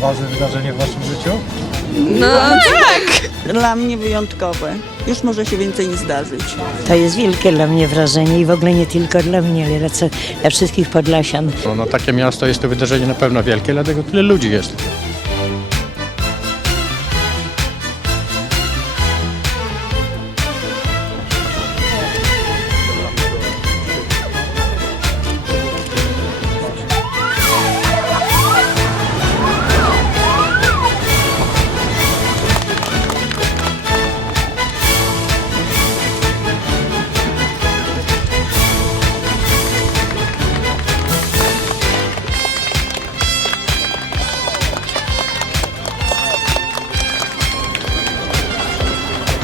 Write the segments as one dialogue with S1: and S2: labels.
S1: ważne wydarzenie w waszym życiu?
S2: No tak!
S3: Dla mnie wyjątkowe. Już może się więcej nie zdarzyć.
S4: To jest wielkie dla mnie wrażenie i w ogóle nie tylko dla mnie, ale dla wszystkich Podlasian.
S5: No, no takie miasto jest to wydarzenie na pewno wielkie, dlatego tyle ludzi jest.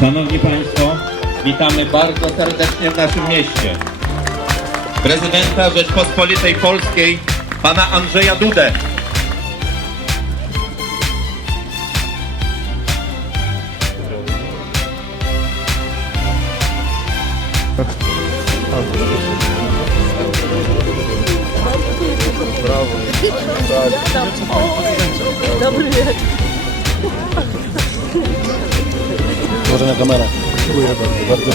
S6: Szanowni Państwo, witamy bardzo serdecznie w naszym mieście. Prezydenta Rzeczpospolitej Polskiej, pana Andrzeja Dudę.
S1: Może na kamerę. Dziękuję bardzo.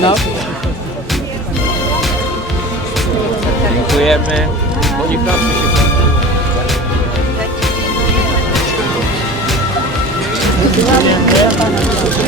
S1: bardzo.
S7: Dziękujemy. Bonifacjusz się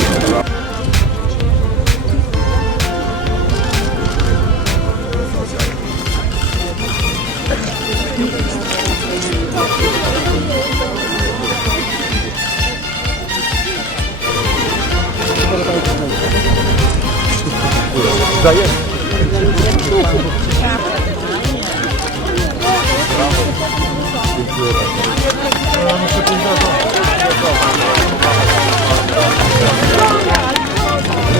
S1: Nie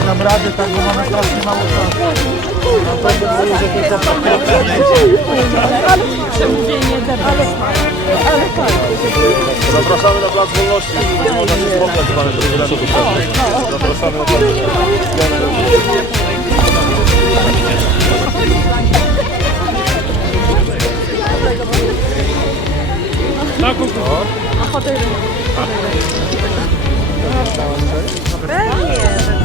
S1: dam rady, tak, bo mamy strasznie mało czasu. Zapraszamy na Plac Wolności. Można się spotkać z panem prezydentem. Zapraszamy na Plac
S8: Na, guck mal. Ach, hat er. Ach, hat er. Ach,
S9: hat er.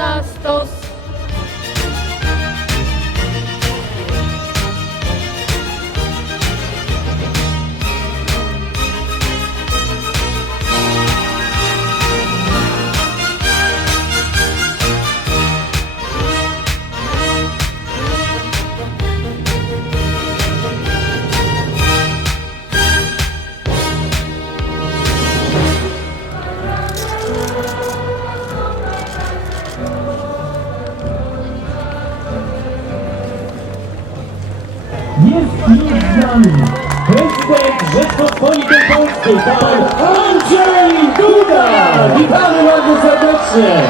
S9: Stos, na Jest nami prezydent Rzeczpospolitej Polskiej, pan Andrzej Duda! Witamy bardzo serdecznie!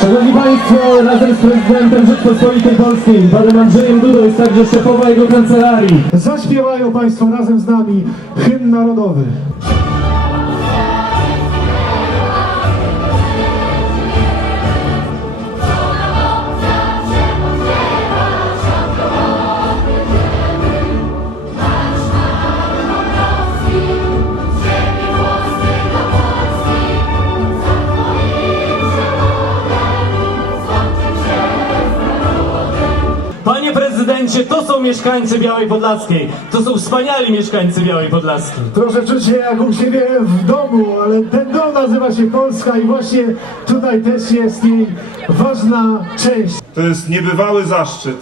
S9: Szanowni Państwo, razem z prezydentem Rzeczpospolitej Polskiej, panem Andrzejem Dudą jest także szefowa jego kancelarii.
S1: Zaśpiewają Państwo razem z nami hymn narodowy. Prezydencie, to są mieszkańcy Białej Podlaskiej. To są wspaniali mieszkańcy Białej Podlaskiej.
S10: Proszę czuć się jak u siebie w domu, ale ten dom nazywa się Polska i właśnie tutaj też jest jej ważna część.
S11: To jest niebywały zaszczyt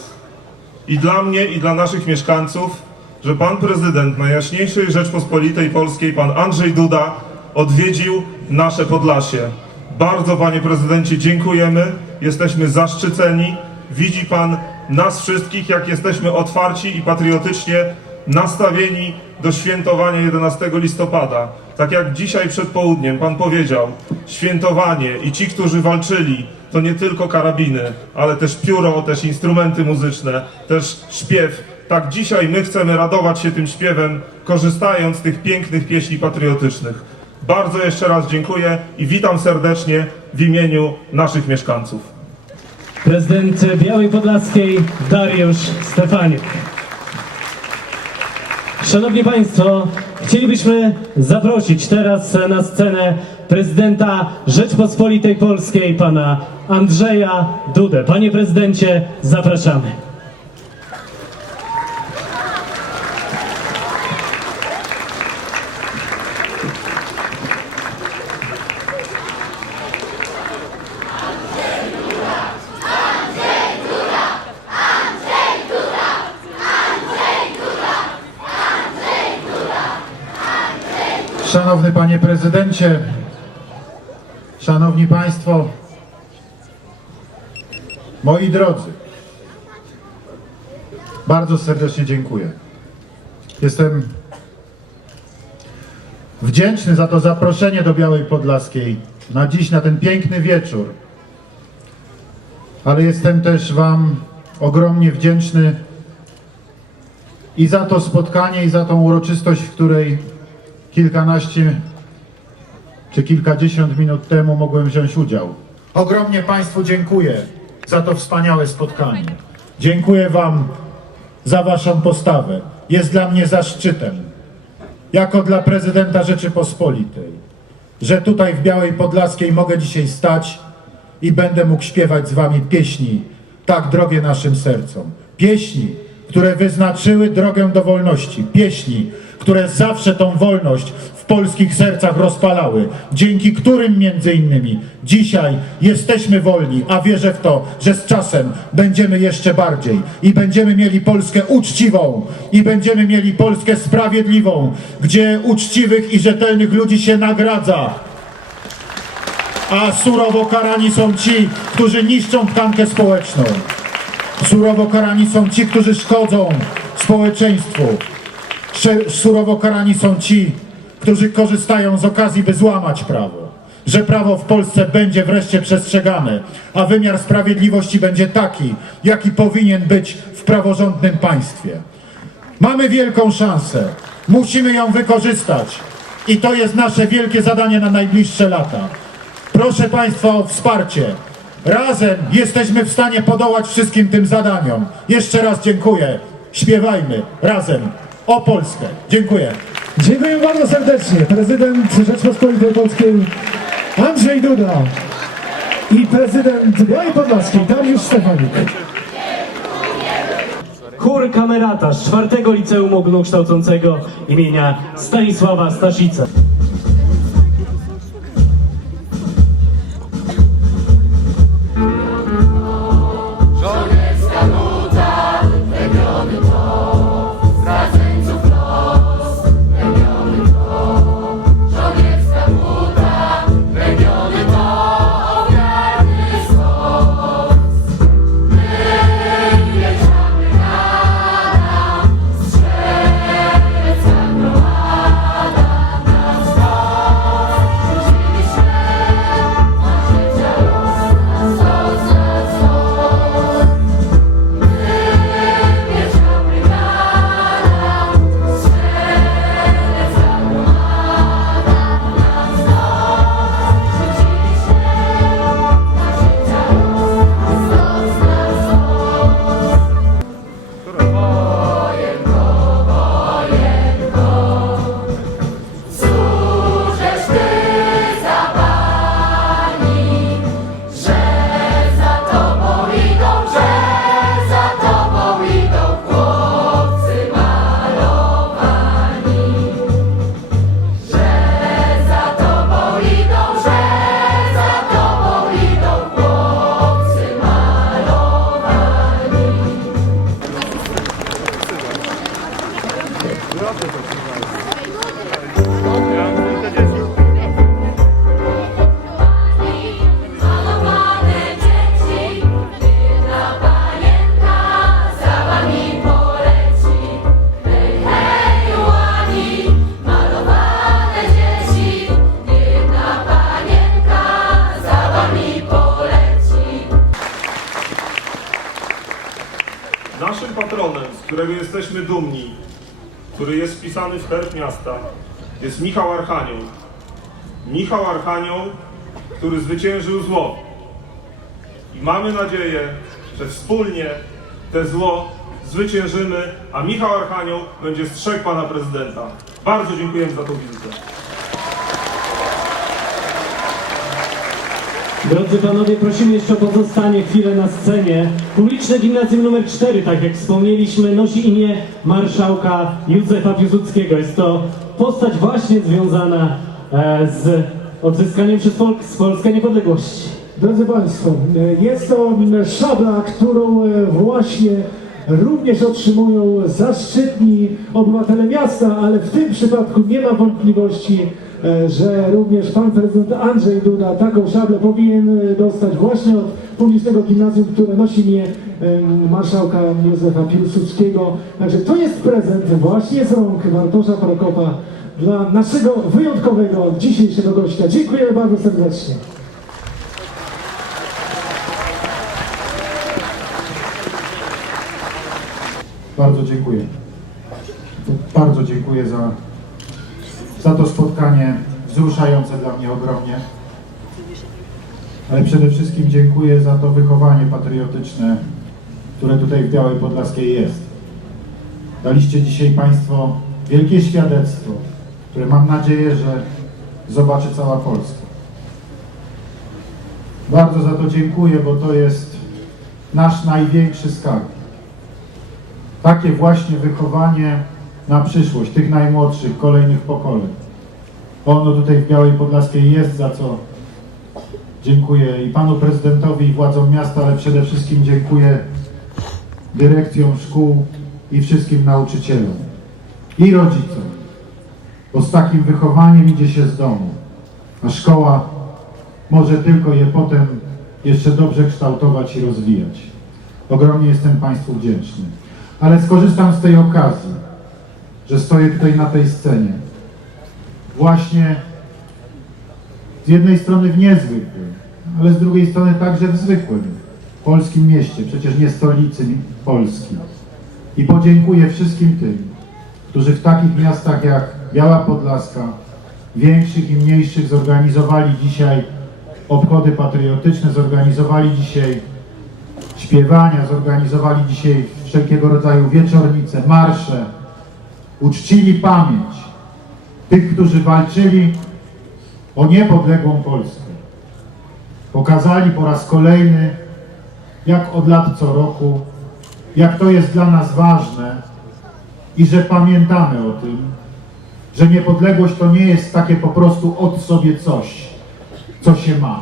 S11: i dla mnie, i dla naszych mieszkańców, że pan prezydent Najjaśniejszej Rzeczpospolitej Polskiej, pan Andrzej Duda, odwiedził nasze Podlasie. Bardzo, panie prezydencie, dziękujemy. Jesteśmy zaszczyceni. Widzi pan nas wszystkich, jak jesteśmy otwarci i patriotycznie nastawieni do świętowania 11 listopada. Tak jak dzisiaj przed południem pan powiedział, świętowanie i ci, którzy walczyli, to nie tylko karabiny, ale też pióro, też instrumenty muzyczne, też śpiew. Tak dzisiaj my chcemy radować się tym śpiewem, korzystając z tych pięknych pieśni patriotycznych. Bardzo jeszcze raz dziękuję i witam serdecznie w imieniu naszych mieszkańców.
S1: Prezydent Białej Podlaskiej Dariusz Stefaniuk. Szanowni Państwo, chcielibyśmy zaprosić teraz na scenę prezydenta Rzeczpospolitej Polskiej, pana Andrzeja Dudę. Panie prezydencie, zapraszamy.
S10: Szanowny panie prezydencie, szanowni państwo, moi drodzy, bardzo serdecznie dziękuję. Jestem wdzięczny za to zaproszenie do Białej Podlaskiej na dziś, na ten piękny wieczór. Ale jestem też Wam ogromnie wdzięczny i za to spotkanie, i za tą uroczystość, w której kilkanaście czy kilkadziesiąt minut temu mogłem wziąć udział. Ogromnie Państwu dziękuję za to wspaniałe spotkanie. Dziękuję Wam za Waszą postawę. Jest dla mnie zaszczytem, jako dla prezydenta Rzeczypospolitej, że tutaj w Białej Podlaskiej mogę dzisiaj stać i będę mógł śpiewać z Wami pieśni tak drogie naszym sercom. Pieśni, które wyznaczyły drogę do wolności. Pieśni, które zawsze tą wolność w polskich sercach rozpalały, dzięki którym między innymi dzisiaj jesteśmy wolni, a wierzę w to, że z czasem będziemy jeszcze bardziej i będziemy mieli Polskę uczciwą i będziemy mieli Polskę sprawiedliwą, gdzie uczciwych i rzetelnych ludzi się nagradza, a surowo karani są ci, którzy niszczą tkankę społeczną. Surowo karani są ci, którzy szkodzą społeczeństwu. Surowo karani są ci, którzy korzystają z okazji, by złamać prawo. Że prawo w Polsce będzie wreszcie przestrzegane, a wymiar sprawiedliwości będzie taki, jaki powinien być w praworządnym państwie. Mamy wielką szansę. Musimy ją wykorzystać. I to jest nasze wielkie zadanie na najbliższe lata. Proszę Państwa o wsparcie. Razem jesteśmy w stanie podołać wszystkim tym zadaniom. Jeszcze raz dziękuję. Śpiewajmy razem o Polskę. Dziękuję.
S1: Dziękuję bardzo serdecznie. Prezydent Rzeczpospolitej Polskiej Andrzej Duda i prezydent Białej Podlaskiej Dariusz Stefaniuk. Chór Kamerata z czwartego Liceum Ogólnokształcącego imienia Stanisława Staszica.
S11: Wpisany w herb miasta, jest Michał Archanioł. Michał Archanioł, który zwyciężył zło. I mamy nadzieję, że wspólnie te zło zwyciężymy, a Michał Archanioł będzie strzegł pana prezydenta. Bardzo dziękujemy za tą wizytę.
S9: Drodzy panowie, prosimy jeszcze o pozostanie chwilę na scenie. Publiczne Gimnazjum nr 4, tak jak wspomnieliśmy, nosi imię marszałka Józefa Piłsudskiego. Jest to postać właśnie związana e, z odzyskaniem przez Polskę niepodległości.
S1: Drodzy Państwo, e, jest to szabla, którą e, właśnie również otrzymują zaszczytni obywatele miasta, ale w tym przypadku nie ma wątpliwości, że również pan prezydent Andrzej Duda taką szablę powinien e, dostać właśnie od publicznego gimnazjum, które nosi em, marszałka Józefa Piłsudskiego. Także to jest prezent właśnie z rąk Bartosza Prokopa dla naszego wyjątkowego dzisiejszego gościa. Dziękujemy bardzo serdecznie.
S10: Bardzo dziękuję. Bardzo dziękuję za, za to spotkanie wzruszające dla mnie ogromnie. Ale przede wszystkim dziękuję za to wychowanie patriotyczne, które tutaj w Białej Podlaskiej jest. Daliście dzisiaj Państwo wielkie świadectwo, które mam nadzieję, że zobaczy cała Polska. Bardzo za to dziękuję, bo to jest nasz największy skarb takie właśnie wychowanie na przyszłość tych najmłodszych, kolejnych pokoleń. Ono tutaj w Białej Podlaskiej jest, za co dziękuję i panu prezydentowi, i władzom miasta, ale przede wszystkim dziękuję dyrekcjom szkół i wszystkim nauczycielom i rodzicom, bo z takim wychowaniem idzie się z domu, a szkoła może tylko je potem jeszcze dobrze kształtować i rozwijać. Ogromnie jestem Państwu wdzięczny. Ale skorzystam z tej okazji, że stoję tutaj na tej scenie. Właśnie z jednej strony w niezwykłym, ale z drugiej strony także w zwykłym polskim mieście, przecież nie stolicy Polski. I podziękuję wszystkim tym, którzy w takich miastach jak Biała Podlaska, większych i mniejszych zorganizowali dzisiaj obchody patriotyczne, zorganizowali dzisiaj śpiewania, zorganizowali dzisiaj wszelkiego rodzaju wieczornice, marsze, uczcili pamięć tych, którzy walczyli o niepodległą Polskę. Pokazali po raz kolejny, jak od lat co roku, jak to jest dla nas ważne i że pamiętamy o tym, że niepodległość to nie jest takie po prostu od sobie coś, co się ma.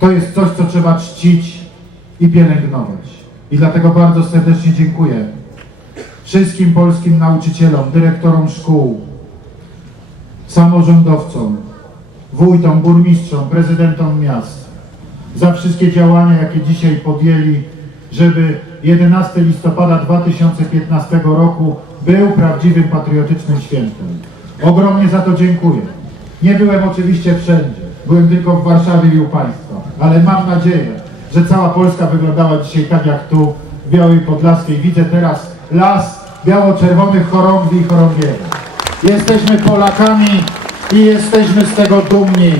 S10: To jest coś, co trzeba czcić i pielęgnować. I dlatego bardzo serdecznie dziękuję wszystkim polskim nauczycielom, dyrektorom szkół, samorządowcom, wójtom, burmistrzom, prezydentom miast za wszystkie działania, jakie dzisiaj podjęli, żeby 11 listopada 2015 roku był prawdziwym patriotycznym świętem. Ogromnie za to dziękuję. Nie byłem oczywiście wszędzie, byłem tylko w Warszawie i u Państwa, ale mam nadzieję, że cała Polska wyglądała dzisiaj tak jak tu w Białej Podlaskiej. Widzę teraz las biało-czerwonych chorągwi i chorągiewek. Jesteśmy Polakami i jesteśmy z tego dumni.